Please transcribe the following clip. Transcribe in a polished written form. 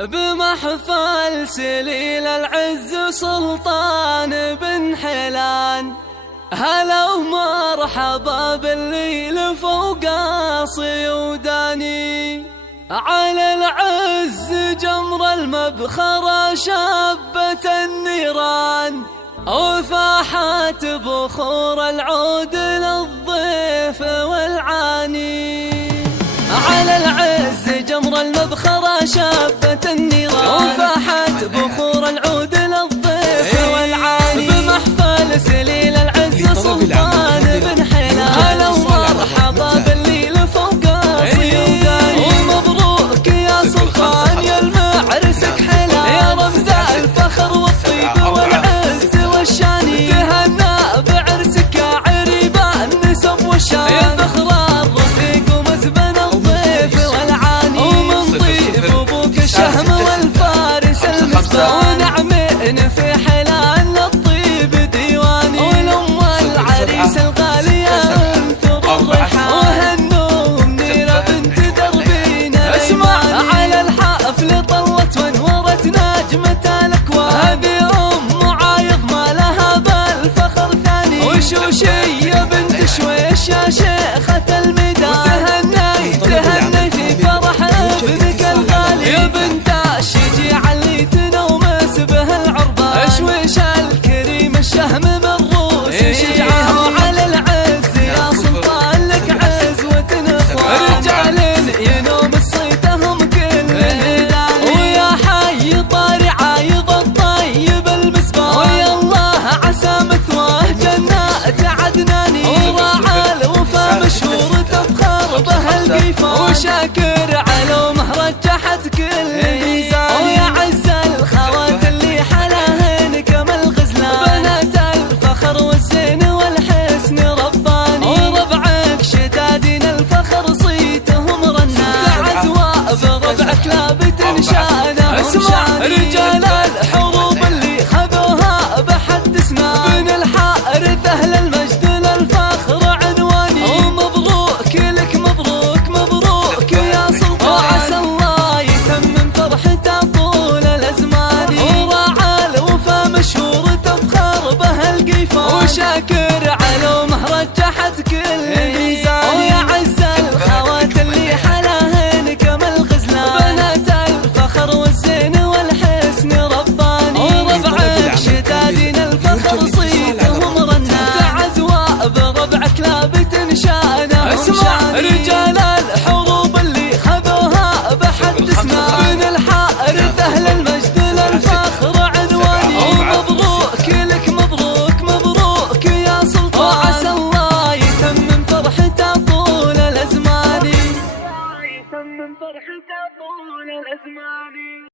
بمحفل سليل العز سلطان بن حلان، هلا ومرحبا بالليل فوق صيوداني. على العز جمر المبخرة شابت النيران، وفاحت بخور العود للضيف والعاني. على العز جمر المبخرة شابت النيران، وفاحت بخور العود للضيف والعاني. بمحفل سليل العز سلطان بن حلان، هلا ومرحبا بالليل فوق صيوداني. ومبروك يا سلطان يا المعرسك حلال، يا رمز الفخر والطيب والعز والشاني. تهنى بعرسك يا عريبة النسب والشان، يا فخر الرفيق ومزبن الضيف والعاني. ومن طيب ابوك الشهم والفارس المصباح، ونعمين في حلال للطيب ديواني. ولم العريس الغالية انثر الريحان، وهنوا منيرة بنت دربينا. اسمع على الحفل طلت وانورت نجمة الاكوان، هذه ام عايض ما لها بالفخر ثاني. وشوشية بنت شويش يا شيخة الميدان، وتهني في فرح ابنك الغالي. يا بنت الشجيع اللي تنومس به العربان، شويش الكريم الشهم من روس شجعان. وعلى العز يا سلطان لك عزوة اخوان، رجال ينوم صيتهم كل الليلان. ويا حي طاري عايض الطيب المسبار، ويا الله عسى مثواه جنات عدناني. وراعى الوفا مشهور تفخر به القيفان، وشاكر علومه رجحت كل ميزان. ويا عز الخوات اللي حلاهن كما الغزلان، بنات الفخر والزين والحسن رباني. وربعك شدادين الفخر صيتهم رنان، تعزوا بربعك لابت شانه. اسمع رجال الحروب اللي خذوها بحد اسنان، بن الحارث اهل المجد للفخر عنواني. ومبروك لك مبروك مبروك يا سلطان، وعسى الله يتمم فرحته طول الازمان. وراعى الوفا مشهور تفخر به القيفان، وشاكر علومه رجحت كل ميزان. ويا عز الخوات اللي حلاهن كما الغزلان، بنات الفخر والزين والحسن رباني. وربعك شدادين الفخر صيتهم رنان، تعزوا بربعك لابت شانه. اسمع رجال الحروب اللي خذوها بحد اسنان، بن الحارث اهل المجد للفخر عنواني. ومبروك لك مبروك مبروك يا سلطان، وعسى الله يتمم فرحته طول الازمان.